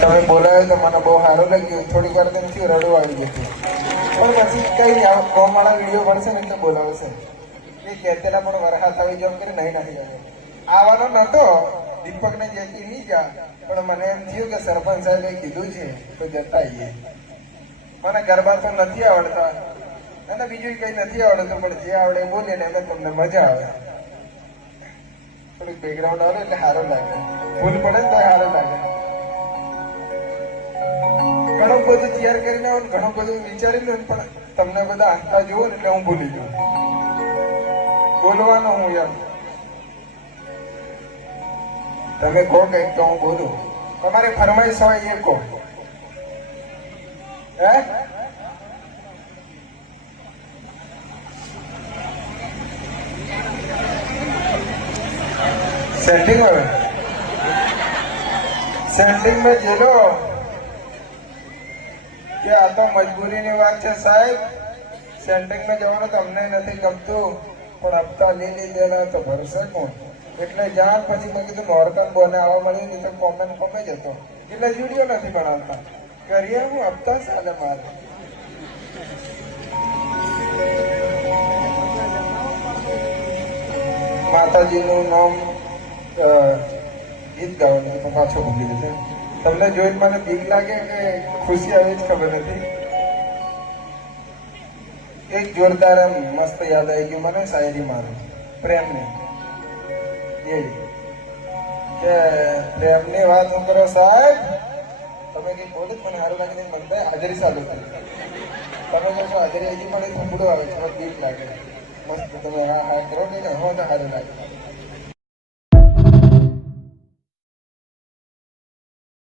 તમે બોલાવ્યો તો મને બહુ સારું લાગ્યું. થોડીક વાર તેમ થયું રડવું આવી ગયું. પણ પછી કઈ નહીં વીડિયો ભરશે ને એટલે બોલાવશે. એ કહેતેલા પણ વરસાદ આવી જેમ કરી નહીં નથી આવ્યો આવવાનો નતો. દીપકને જે કે નહીં જા. પણ મને એમ થયું કે સરપંચ સાહેબે કીધું છે તો જતા આવીએ. મને ગરબા તો નથી આવડતા. અને બીજું કઈ નથી આવડતું, પણ જે આવડે બોલે ને તમને મજા આવે. થોડીક બેકગ્રાઉન્ડ આવે એટલે સારું લાગે. ભૂલ પડે તો સારું લાગે. બધું તૈયાર કરીને આવું ઘણું બધું વિચારી લો પણ તમને બધા હસતા જુઓ ને એટલે હું ભૂલી જાઉં બોલવાનો હું યાર. તમે કહો કંઈક તો હું બોલું. તમારે ફરમાઈશ હોય એ કહો. હે? સેટિંગ હવે સેટિંગમાં જેલો કે આ તો મજબૂરીની વાત છે સાહેબ. સેન્ટિંગમાં જવાનું તમને નથી ગમતું. પણ હપ્તા લઈ લીધેલા તો ભરશે કોણ? એટલે જાણ પછી મેં કીધું નોર્કન બોને આવવા મળ્યું, નહીં તો કોમેન કોમે જ હતો. એટલે જુડિયો નથી ભણાવતા કરીએ હું હપ્તા સાલે મારે. માતાજીનું નામ ગીત ગાવાનું પાછો ભૂલી જશે તમને જોઈને મને બીક લાગે કે ખુશી આવી જ ખબર નથી. એક જોરદાર આમ મસ્ત યાદ આવી ગયું મને શાયરી મારું, પ્રેમની. એ, કે પ્રેમની વાત હું કરો સાહેબ. તમે કઈ બોલો મને સારું લાગે મને થાય હાજરી કરી તમે કહો છો હાજરી, હજી પણ થોડું આવે છે, મને બીક લાગે. મસ્ત તમે હા હા, કરો ને હા, તો સારું લાગે.